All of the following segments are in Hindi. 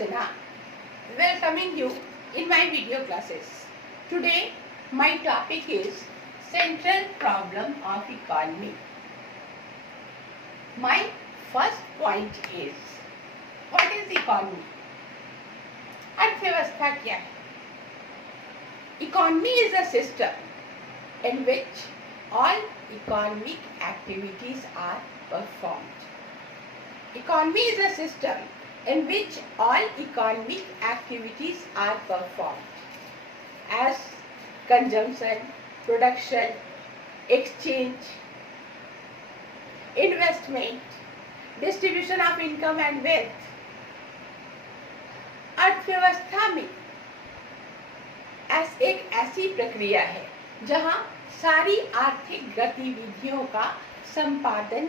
Sinha, welcoming you in my video classes. Today my topic is central problem of economy. My first point is, what is economy? अर्थव्यवस्था क्या है? Economy is a system in which all economic activities are performed. Economy is a system in which all economic activities are performed as consumption, production, exchange, investment, distribution of income and wealth. अर्थव्यवस्था में एक ऐसी प्रक्रिया है जहां सारी आर्थिक गतिविधियों का संपादन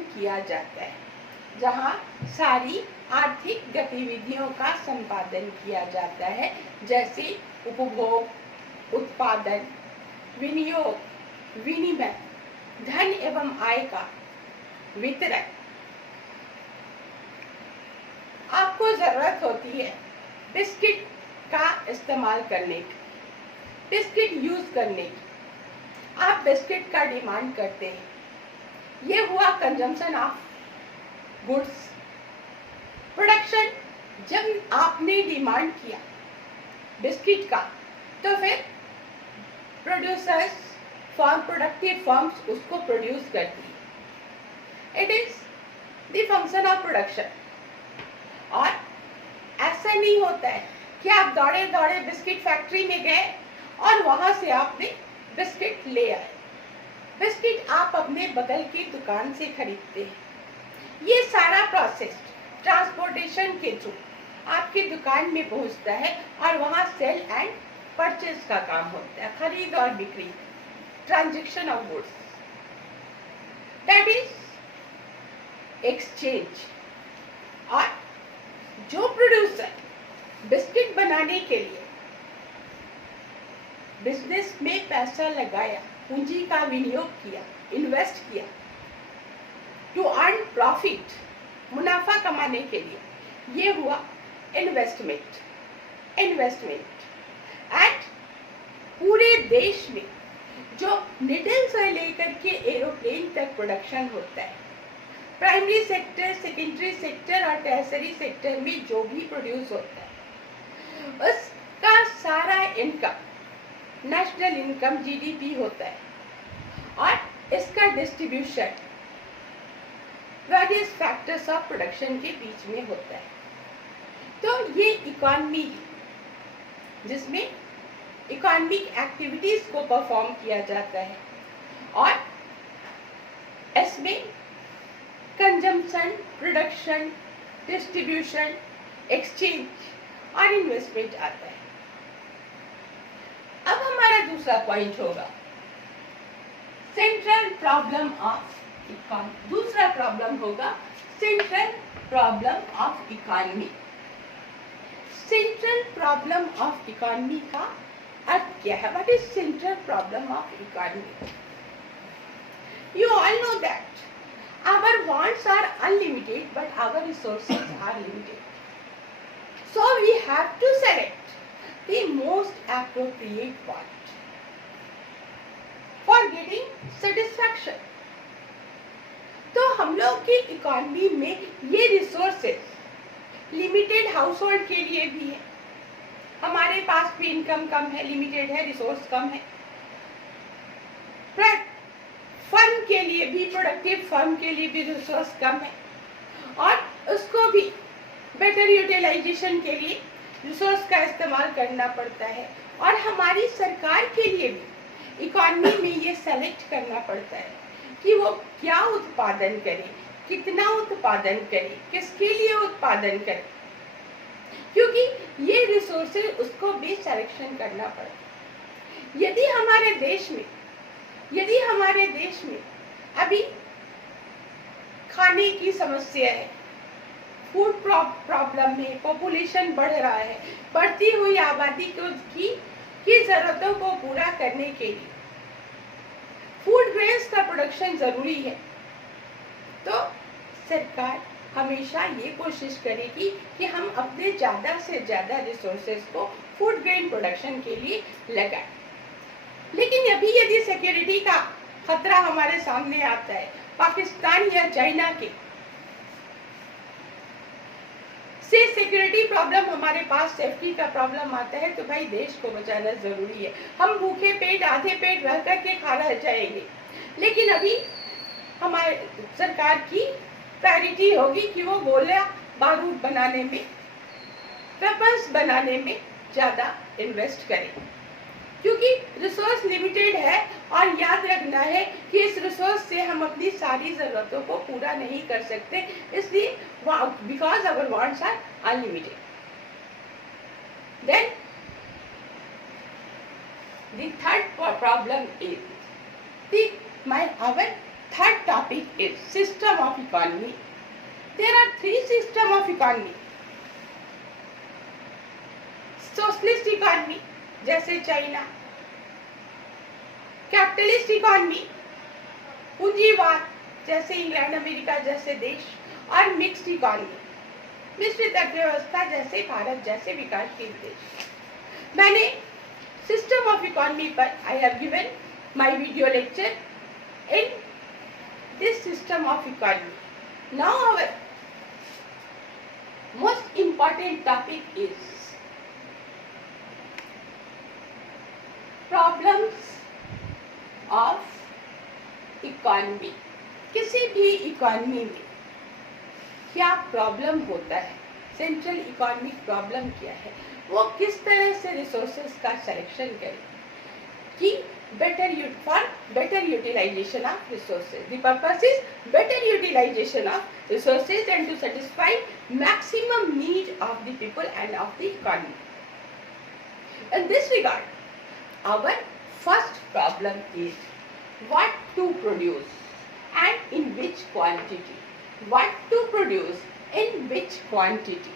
किया जाता है, जैसे उपभोग, उत्पादन, विनियोग, विनिमय, धन एवं आय का वितरण। आपको जरूरत होती है बिस्किट का इस्तेमाल करने की, बिस्किट यूज करने की, आप बिस्किट का डिमांड करते हैं। ये हुआ कंजम्पशन ऑफ गुड्स। प्रोडक्शन, जब आपने डिमांड किया बिस्किट का, तो फिर प्रोड्यूसर्स फॉर्म, प्रोडक्टिव फॉर्म्स उसको प्रोड्यूस करती है। It is the function of production. और ऐसा नहीं होता है कि आप दौड़े दौड़े बिस्किट फैक्ट्री में गए और वहां से आपने बिस्किट ले आए। बिस्किट आप अपने बगल की दुकान से खरीदते हैं। ये सारा प्रोसेस ट्रांसपोर्टेशन के थ्रू आपकी दुकान में पहुंचता है और वहां सेल एंड परचेज का काम होता है, खरीद और बिक्री, transaction of goods, that is exchange. और जो प्रोड्यूसर बिस्किट बनाने के लिए बिजनेस में पैसा लगाया, पूंजी का विनियोग किया, इन्वेस्ट किया टू अर्न प्रॉफिट, मुनाफा कमाने के लिए, ये हुआ इन्वेस्टमेंट। एंड पूरे देश में जो निडल से लेकर के एरोप्लेन तक प्रोडक्शन होता है, प्राइमरी सेक्टर, सेकेंडरी सेक्टर और टर्सरी सेक्टर में जो भी प्रोड्यूस होता है, उसका सारा इनकम नेशनल इनकम जीडीपी होता है। और इसका distribution various factors of production के बीच में होता है। तो ये इकोनॉमी, जिसमें इकोनॉमिक एक्टिविटीज को परफॉर्म किया जाता है और इसमें कंजम्पशन, प्रोडक्शन, डिस्ट्रीब्यूशन, एक्सचेंज और इन्वेस्टमेंट आता है। अब हमारा दूसरा पॉइंट होगा सेंट्रल प्रॉब्लम ऑफ इकोनॉमी। दूसरा प्रॉब्लम होगा central problem of economy. Central problem of economy का अर्थ क्या है? What is central problem of economy? You all know that our wants are unlimited but our resources are limited, so we have to select the most appropriate one for getting satisfaction. तो हम लोग की इकोनॉमी में ये रिसोर्सेज लिमिटेड हाउसहोल्ड के लिए भी है। हमारे पास भी इनकम कम है, लिमिटेड है, रिसोर्स कम है। फर्म के लिए भी, प्रोडक्टिव फर्म के लिए भी रिसोर्स कम है और उसको भी बेटर यूटिलाइजेशन के लिए रिसोर्स का इस्तेमाल करना पड़ता है। और हमारी सरकार के लिए भी इकोनॉमी में ये सेलेक्ट करना पड़ता है कि वो क्या उत्पादन करे, कितना उत्पादन करे, किसके लिए उत्पादन करे, क्योंकि ये रिसोर्सेज उसको भी सिलेक्शन करना पड़ता है। यदि हमारे देश में अभी खाने की समस्या है, फूड प्रॉब्लम है, पॉपुलेशन बढ़ रहा है, बढ़ती हुई आबादी की जरूरतों को पूरा करने के लिए फूड ग्रेन्स का प्रोडक्शन जरूरी है, तो सरकार हमेशा ये कोशिश करेगी कि हम अपने ज़्यादा से ज़्यादा रिसोर्सेज को फूड ग्रेन प्रोडक्शन के लिए लगाएं। लेकिन अभी यदि सिक्योरिटी का खतरा हमारे सामने आता है, पाकिस्तान या चाइना के से सिक्योरिटी प्रॉब्लम हमारे पास, सेफ्टी का प्रॉब्लम आता है, तो भाई देश को बचाना जरूरी है। हम भूखे पेट, आधे पेट रह करके खा रह जाएंगे, लेकिन अभी हमारे सरकार की प्रायोरिटी होगी कि वो गोला बारूद बनाने में, वेपन्स बनाने में ज्यादा इन्वेस्ट करें, क्योंकि रिसोर्स लिमिटेड है और याद रखना है कि इस रिसोर्स से हम अपनी सारी जरूरतों को पूरा नहीं कर सकते, इसलिए because our wants are unlimited. Then the third problem is our third topic is system of economy. There are three system of economy. Socialist economy जैसे चाइना, कैपिटलिस्ट इकोनॉमी पूंजीवाद जैसे इंग्लैंड अमेरिका जैसे देश, और मिक्स्ड इकोनॉमी मिश्रित अर्थव्यवस्था जैसे भारत जैसे विकासशील देश। मैंने सिस्टम ऑफ इकोनॉमी पर I have given my video lecture in this system of economy. Now our most important topic is problems of economy. किसी भी इकोनॉमी में क्या प्रॉब्लम होता है, सेंट्रल इकोनॉमिक प्रॉब्लम क्या है, वो किस तरह से रिसोर्सेज का सिलेक्शन करें कि better utilization of resources. The purpose is better utilization of resources and to satisfy maximum need of the people and of the economy. In this regard, our first problem is what to produce and in which quantity. What to produce in which quantity.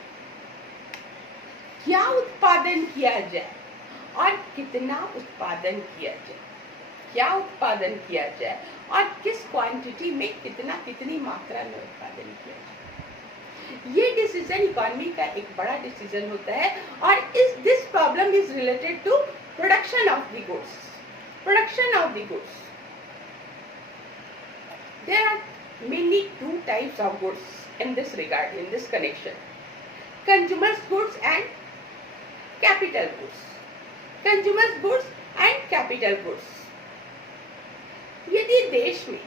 क्या उत्पादन किया जाए और कितना उत्पादन किया जाए, क्या उत्पादन किया जाए और किस क्वांटिटी में कितनी मात्रा में उत्पादन किया जाए। ये डिसीजन इकोनॉमी का एक बड़ा डिसीजन होता है और this problem is related to production of the goods. Production of the goods, there are mainly two types of goods in this regard, in this connection, consumers goods and capital goods. Consumers goods and capital goods. यदि देश में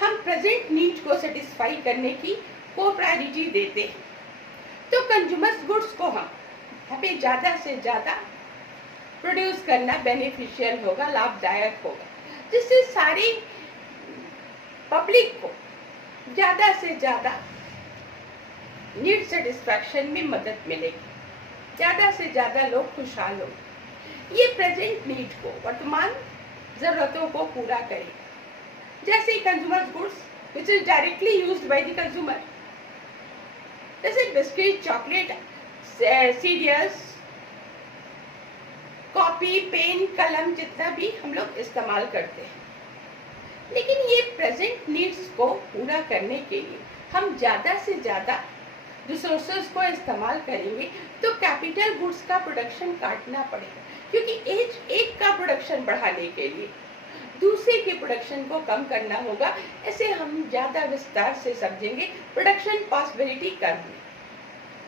हम प्रेजेंट नीड को सेटिस्फाई करने की को प्रायोरिटी देते हैं, तो कंज्यूमर्स गुड्स को हम हमें ज्यादा से ज्यादा प्रोड्यूस करना बेनिफिशियल होगा, लाभदायक होगा, जिससे सारी पब्लिक को ज्यादा से ज्यादा नीड सेटिस्फैक्शन में मदद मिलेगी, ज्यादा से ज्यादा लोग खुशहाल होंगे। ये प्रेजेंट नीड को, वर्तमान जरूरतों को पूरा करें, जैसे consumers goods which is directly used by the consumer, जैसे biscuit, chocolate, cereals, copy, pen, कलम, जितना भी हम लोग इस्तेमाल करते हैं। लेकिन ये प्रेजेंट नीड्स को पूरा करने के लिए हम ज्यादा से ज्यादा रिसोर्सेज को इस्तेमाल करेंगे, तो कैपिटल गुड्स का प्रोडक्शन काटना पड़ेगा, क्योंकि एक का प्रोडक्शन बढ़ाने के लिए दूसरे के प्रोडक्शन को कम करना होगा। ऐसे हम ज्यादा विस्तार से समझेंगे प्रोडक्शन पॉसिबिलिटी कर्व में,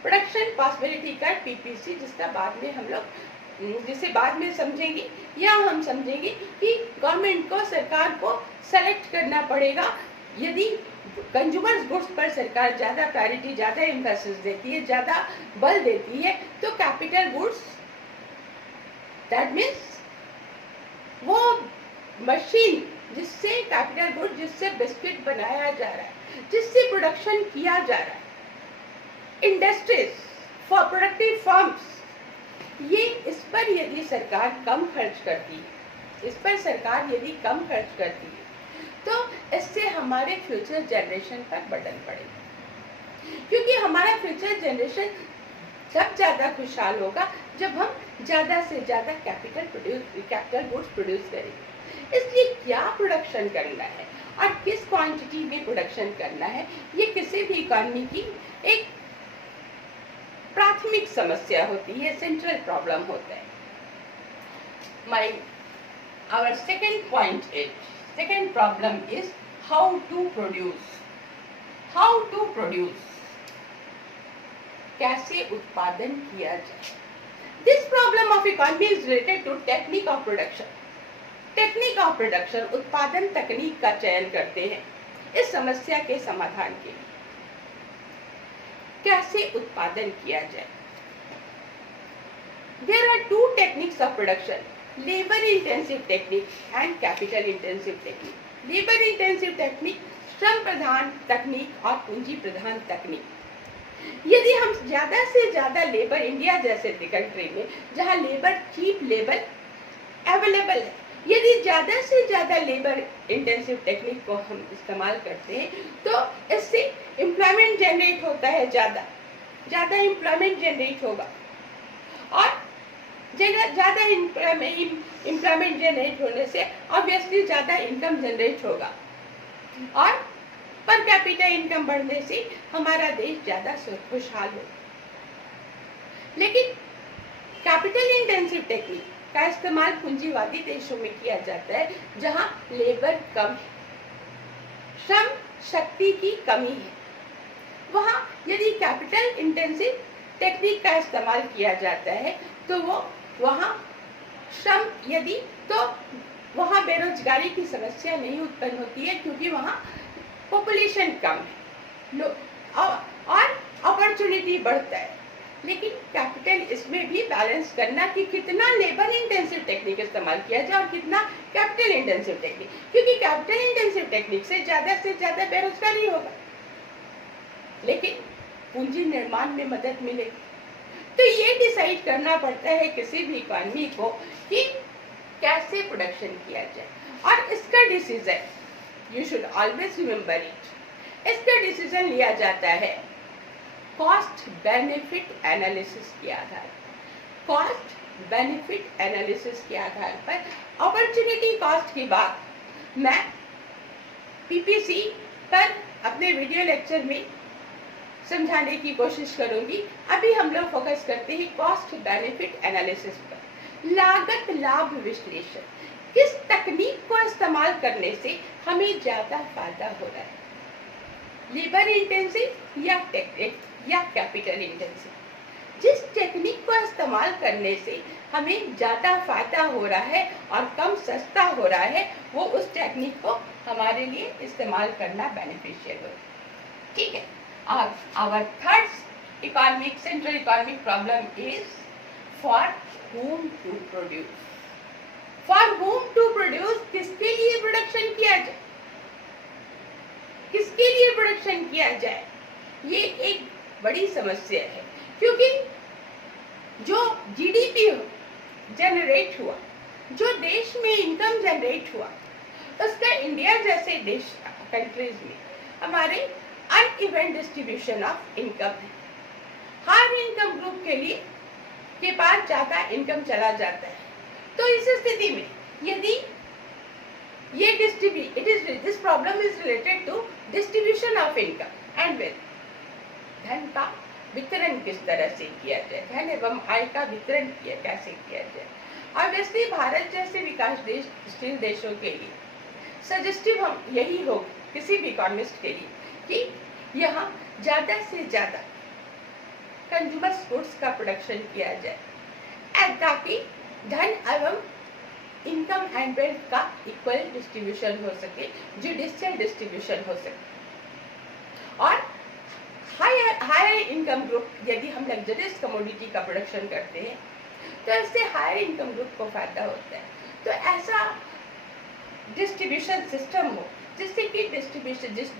प्रोडक्शन पॉसिबिलिटी कर्व पीपीसी, जिसका बाद में हम लोग जिसे बाद में समझेंगे, या हम समझेंगे कि गवर्नमेंट को, सरकार को सेलेक्ट करना पड़ेगा। यदि कंज्यूमर्स गुड्स पर सरकार ज्यादा प्रायोरिटी, ज्यादा एम्फेसिस देती है, ज्यादा बल देती है, तो कैपिटल गुड्स, दैट मीन्स वो मशीन जिससे कैपिटल गुड, जिससे बिस्किट बनाया जा रहा है, जिससे प्रोडक्शन किया जा रहा है, इंडस्ट्रीज, फॉर प्रोडक्टिव फर्म्स, ये इस पर यदि सरकार कम खर्च करती है, इस पर सरकार यदि कम खर्च करती है, तो इससे हमारे फ्यूचर जनरेशन पर बर्डन पड़ेगा, क्योंकि हमारा फ्यूचर जनरेशन तब ज्यादा खुशहाल होगा जब हम ज्यादा से ज्यादा कैपिटल गुड्स प्रोड्यूस करेंगे। इसलिए क्या प्रोडक्शन करना है और किस क्वांटिटी में प्रोडक्शन करना है, ये किसी भी इकॉनमी की एक प्राथमिक समस्या होती है, सेंट्रल प्रॉब्लम होता है। Our second problem is how to produce. How to produce. कैसे उत्पादन किया जाए। This problem of economy is related to technique of production. Technique of production, उत्पादन तकनीक का चयन करते हैं इस समस्या के समाधान के लिए। कैसे उत्पादन किया जाए। There are two techniques of production, labor intensive technique and capital intensive technique. Labor intensive technique श्रम प्रधान तकनीक और पूंजी प्रधान तकनीक। यदि हम ज्यादा से ज्यादा लेबर, इंडिया जैसे कंट्री में जहां लेबर, चीप लेबर अवेलेबल है, यदि ज्यादा से ज्यादा लेबर इंटेंसिव टेक्निक को हम इस्तेमाल करते हैं तो इससे एम्प्लॉयमेंट जनरेट होता है, ज्यादा एम्प्लॉयमेंट जनरेट होगा और ज्यादा एम्प्लॉयमेंट जनरेट होने से ऑब्वियसली ज्यादा इनकम जनरेट होगा और पर कैपिटा इनकम बढ़ने से हमारा देश ज्यादा खुशहाल होगा। लेकिन कैपिटल इंटेंसिव टेक्निक का इस्तेमाल पूंजीवादी देशों में किया जाता है जहां लेबर कम है, श्रम शक्ति की कमी है। वहां यदि कैपिटल इंटेंसिव टेक्निक का इस्तेमाल किया जाता है तो वहां श्रम तो वहां बेरोजगारी की समस्या नहीं उत्पन्न होती है क्योंकि वहां पॉपुलेशन कम है और अपॉर्चुनिटी बढ़ता है। लेकिन कैपिटल इसमें भी बैलेंस करना कि कितना लेबर इंटेंसिव टेक्निक इस्तेमाल किया जाए और कितना कैपिटल इंटेंसिव टेक्निक, क्योंकि कैपिटल इंटेंसिव टेक्निक से ज्यादा बेरोजगारी होगा लेकिन पूंजी निर्माण में मदद मिलेगी। तो ये डिसाइड करना पड़ता है किसी भी इकॉनमी को कि कैसे प्रोडक्शन किया जाए और इसका decision, you should always remember it, इसका डिसीजन लिया जाता है कॉस्ट बेनिफिट एनालिसिस के आधार पर। कॉस्ट बेनिफिट एनालिसिस के आधार पर अपॉर्चुनिटी कॉस्ट की बात मैं पीपीसी पर अपने वीडियो लेक्चर में समझाने की कोशिश करूंगी। अभी हम लोग फोकस करते हैं कॉस्ट बेनिफिट एनालिसिस पर। लागत लाभ विश्लेषण, किस तकनीक को इस्तेमाल करने से हमें ज्यादा फायदा हो रहा है, लेबर इंटेंसिव या कैपिटल इंटेंसिव। जिस टेक्निक को इस्तेमाल करने से हमें ज्यादा फायदा हो रहा है और कम सस्ता हो रहा है, वो उस टेक्निक को हमारे लिए इस्तेमाल करना बेनिफिशियल हो। ठीक है। और our third central economic problem is for whom to produce. For whom to produce, किसके लिए प्रोडक्शन किया जाए, किसके लिए प्रोडक्शन किया जाए, ये एक बड़ी समस्या है क्योंकि जो जीडीपी जनरेट हुआ, जो देश में इनकम जनरेट हुआ, उसका इंडिया जैसे देश कंट्रीज में हमारे अनइवन डिस्ट्रीब्यूशन ऑफ इनकम है। हर इनकम ग्रुप के पास ज्यादा इनकम चला जाता है। तो इस स्थिति में यदि ये this problem is related to distribution of income and wealth. धन का वितरण किस तरह से किया जाए, धन एवं आय का वितरण कैसे किया जाए। ऑब्वियसली भारत जैसे विकासशील देशों के लिए सजेस्टिव हम यही हो किसी भी इकोनॉमिस्ट के लिए कि यहाँ ज्यादा से ज्यादा कंज्यूमर गुड्स का प्रोडक्शन किया जाए ताकि धन एवं इनकम एंड वेल्थ का इक्वल डिस्ट्रीब्यूशन हो सके, जुडिशियल डिस्ट्रीब्यूशन हो सके। और हायर इनकम ग्रुप, यदि हम लग्जरियस कमोडिटी का प्रोडक्शन करते हैं तो इससे हायर इनकम ग्रुप को फायदा होता है। तो ऐसा डिस्ट्रीब्यूशन सिस्टम हो जिससे कि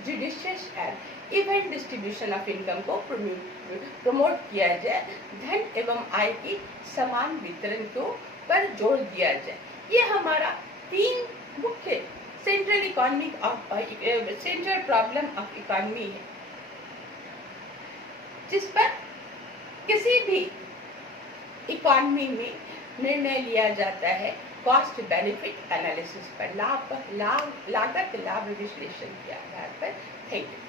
judicious and even distribution of income को प्रमोट किया जाए, धन एवं आय की समान वितरण को पर जोर दिया जाए। ये हमारा 3 मुख्य सेंट्रल प्रॉब्लम ऑफ इकोनॉमी है जिस पर किसी भी इकोनॉमी में निर्णय लिया जाता है कॉस्ट बेनिफिट एनालिसिस पर, लागत लाभ विश्लेषण के आधार पर। Thank you.